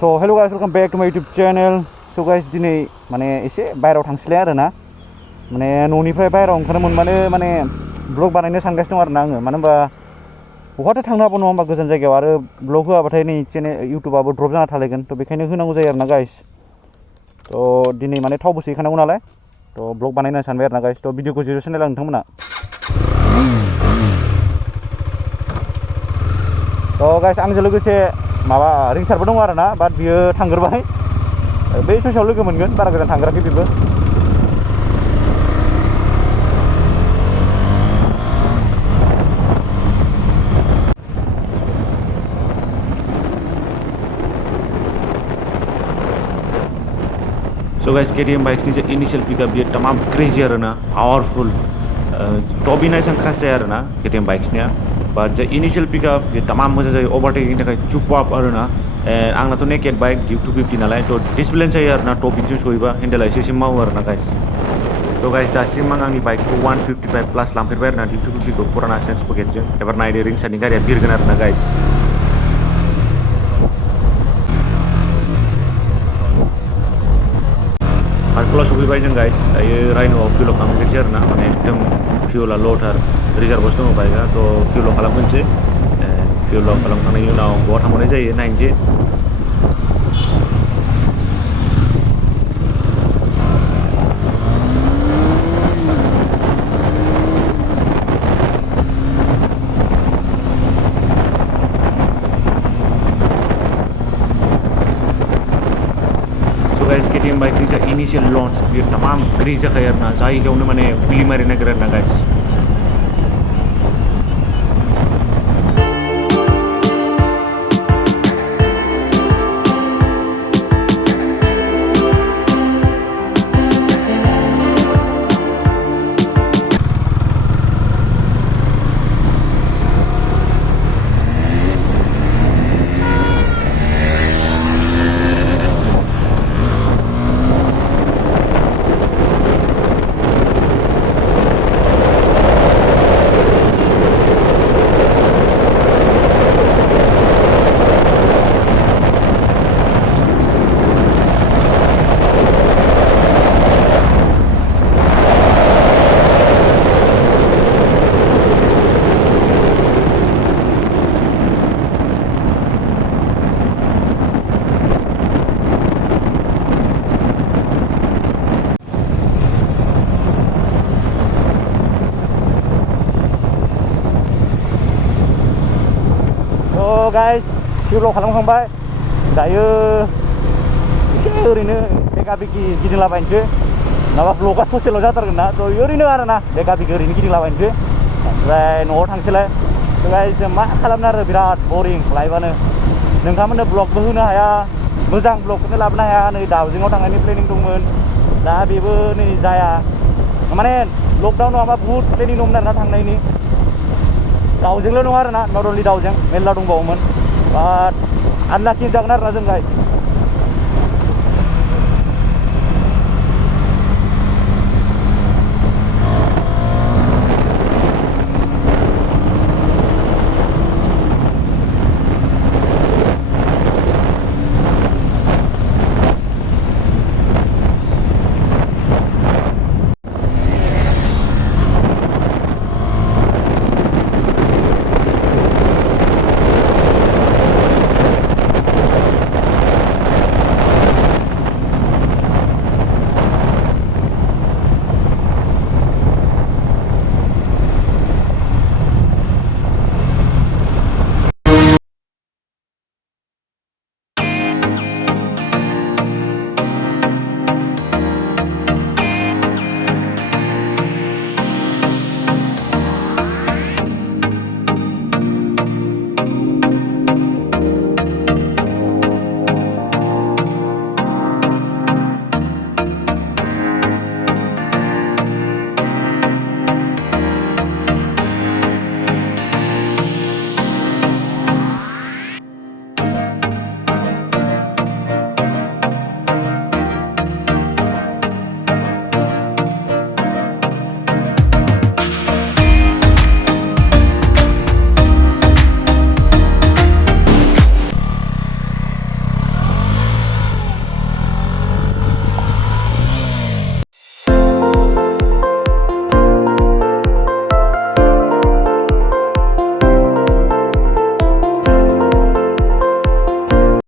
So hello guys, welcome back to my YouTube channel. So guys, दिनै माने एसे बायराव थांसैलाय आरोना माने न'निफ्राय बायराव ओंखारनो मोनबानो माने ब्लग बानायनो सानगासिनो दं आरोना आङो मानो होनबा बहाथो थांनो हागौ नङा होनबा गोजान जायगायाव आरो ब्लग होआबाथाय नै चेनेल इउट्युबाबो ड्रप जाना थालायगोन थ' बेखायनो होनांगौ जायो आरोना गाइस थ' दिनै माने थावबो सोहैखानांगौ नालाय थ' ब्लग बानायनो सानबाय आरोना गाइस थ' भिडिअखौ जिरोसन नायला नोंथांमोना थ' गाइस आंजों लोगोसे माबा रिंसारबो दङ आरोना बाट बियो थांग्रोबाय बै ससेयाव लोगो मोनगोन बारा गोजान थांग्राखै बेबो So guys, KTM bikes ni initial pickup dia tamam crazy arena, powerful. Tobi naik sang khas arena KTM bikes ni, but the initial pickup dia tamam macam jadi overtaking ni kayak cukup arena. Ang na tu naked bike di 250 nalai, to display saya arena top itu soiba, handle aja sih mau arena guys. So guys, dah sih mang ang ni bike 155 plus lampir bayar na di 250 ko purana sense paket je. Ever naik di ring sani kari bir genar na guys. Kalau sudah baik guys, ये wrinw fuel kamu kejar ना, माने एकदम fuel load har reserve बस्तु में bike तो fuel kalam kunci, fuel kalam खाने you now बहुत हमने जाये 9J. guys, KTM bike ni initial launch dia tamam crazy kayak na, saya jauh ni mana pilih mari negara na guys. guys, fuel खालामखांबाय दायो एसे ओरैनो बेका बेकि गिदिंलाबायनोसै माबा ब्लगा social' जाथारगोन ना थ' ओरैनो आरोना बेका बेकि ओरैनो गिदिंलाबायनोसै ओमफ्राय न'आव थांसैलाय थ' गाइस मा खालामनो आरो बिराद बरिं लाइफआनो नोंथांमोननो ब्लगबो होनो हाया मोजां ब्लगखौनो लाबोनो हाया नै दावजिङाव थांनायनि प्लेनिं दंमोन दा बेबो नै जाया माने लकडाउन नङाबा बुहुद प्लेनिं दंमोन आरोना थांनायनि दावजोंल' नङा आरोना नट अनलि दावजों मेरला दंबावोमोन बाट आनलाखि जागोन आरोना जों गाइस